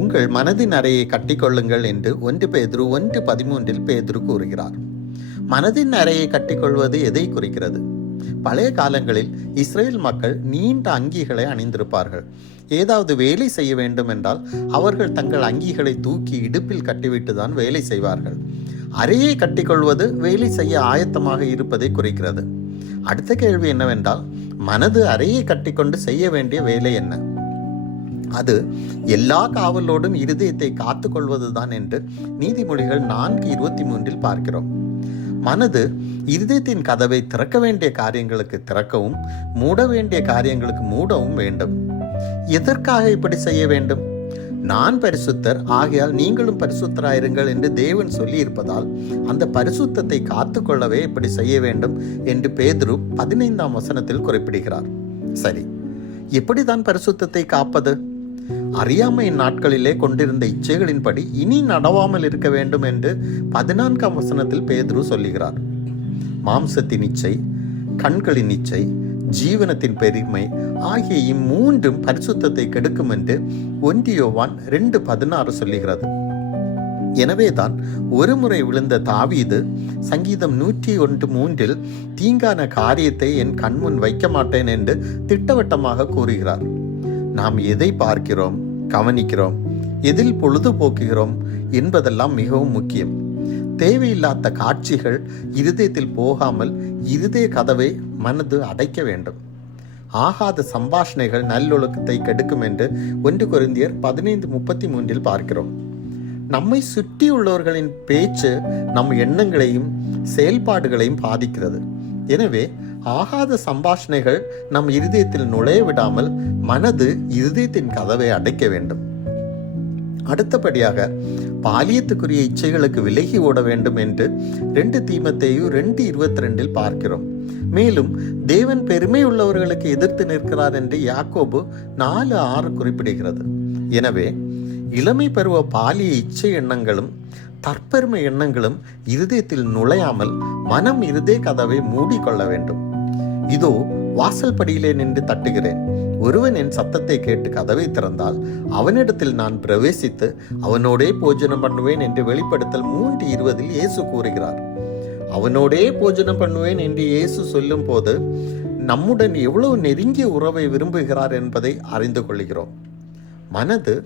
உங்கள் மனதின் அறையை கட்டிக்கொள்ளுங்கள் என்று 1 பேதுரு 1:13 பேதுரு கூறுகிறார். மனதின் அறையை கட்டிக்கொள்வது எதை குறிக்கிறது? பழைய காலங்களில் இஸ்ரேல் மக்கள் நீண்ட அங்கிகளை அணிந்திருப்பார்கள். ஏதாவது வேலை செய்ய வேண்டும் என்றால் அவர்கள் தங்கள் அங்கிகளை தூக்கி இடுப்பில் கட்டிவிட்டு தான் வேலை செய்வார்கள். அறையை கட்டிக்கொள்வது வேலை செய்ய ஆயத்தமாக இருப்பதை குறிக்கிறது. அடுத்த கேள்வி என்னவென்றால், மனது அறையை கட்டிக்கொண்டு செய்ய வேண்டிய வேலை என்ன? அது எல்லா காவலோடும் இருதயத்தை காத்து கொள்வதுதான் என்று நீதிமொழிகள் 4:23 பார்க்கிறோம். மனது இருதயத்தின் கதவை திறக்க வேண்டிய காரியங்களுக்கு திறக்கவும் மூட வேண்டிய காரியங்களுக்கு மூடவும் வேண்டும். எதற்காக இப்படி செய்ய வேண்டும்? நான் பரிசுத்தர், ஆகையால் நீங்களும் பரிசுத்தராயிருங்கள் என்று தேவன் சொல்லி இருப்பதால் அந்த பரிசுத்தத்தை காத்து கொள்ளவே இப்படி செய்ய வேண்டும் என்று பேதுரு 15ஆம் வசனத்தில் குறிப்பிடுகிறார். சரி, எப்படிதான் பரிசுத்தத்தை காப்பது? அறியாமையின் நாட்களிலே கொண்டிருந்த இச்சைகளின்படி இனி நடவாமல் இருக்க வேண்டும் என்று 14ஆம் வசனத்தில் பேதுரு சொல்லுகிறார். மாம்சத்தின் இச்சை, கண்களின் இச்சை, ஜீவனத்தின் பெருமை ஆகிய இம்மூன்றும் பரிசுத்தத்தை கெடுக்கும் என்று 1 யோவான் 2:16 சொல்லுகிறது. எனவேதான் ஒருமுறை விழுந்த தாவீது சங்கீதம் 101:3 தீங்கான காரியத்தை என் கண்முன் வைக்க மாட்டேன் என்று திட்டவட்டமாக கூறுகிறார். நாம் எதை பார்க்கிறோம், கவனிக்கிறோம், எதில் பொழுதுபோக்குகிறோம் என்பதெல்லாம் மிகவும் முக்கியம். தேவையில்லாத காட்சிகள் இருதயத்தில் போகாமல் இருதய கதவை மனது அடைக்க வேண்டும். ஆகாத சம்பாஷணைகள் நல்லொழுக்கத்தை கெடுக்கும் என்று 1 கொரிந்தியர் 15:33 பார்க்கிறோம். நம்மை சுற்றியுள்ளவர்களின் பேச்சு நம் எண்ணங்களையும் செயல்பாடுகளையும் பாதிக்கிறது. எனவே ஆகாத சம்பாஷணைகள் நம் இருதயத்தில் நுழைய விடாமல் மனது இருதயத்தின் கதவை அடைக்க வேண்டும். அடுத்தபடியாக பாலியத்துக்குரிய இச்சைகளுக்கு விலகி ஓட வேண்டும் என்று 2 தீமோத்தேயு 2:22 பார்க்கிறோம். மேலும் தேவன் பெருமை உள்ளவர்களுக்கு எதிர்த்து நிற்கிறார் என்று யாக்கோபு 4:6 குறிப்பிடுகிறது. எனவே இளமை பருவ பாலிய இச்சை எண்ணங்களும் தற்பெருமை எண்ணங்களும் இருதயத்தில் நுழையாமல் மனம் இருதய கதவை மூடிக்கொள்ள வேண்டும். இதோ வாசல் படியிலே நின்று தட்டுகிறேன். ஒருவன் என் சத்தத்தை கேட்டு கதவை திறந்தால் அவனிடத்தில் நான் பிரவேசித்து அவனோடே போஜனம் பண்ணுவேன் என்று வெளிப்படுத்தல் 3:20 இயேசு கூறுகிறார். அவனோடே போஜனம் பண்ணுவேன் என்று இயேசு சொல்லும் போது நம்முடன் எவ்வளவு நெருங்கிய உறவை விரும்புகிறார் என்பதை அறிந்து கொள்கிறோம். மனது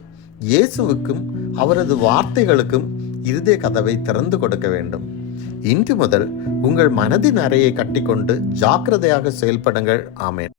இயேசுவுக்கும் அவரது வார்த்தைகளுக்கும் இருதய கதவை திறந்து கொடுக்க வேண்டும். இன்று முதல் உங்கள் மனதின் அறையை கட்டிக்கொண்டு ஜாக்கிரதையாக செயல்படுங்கள். ஆமென்.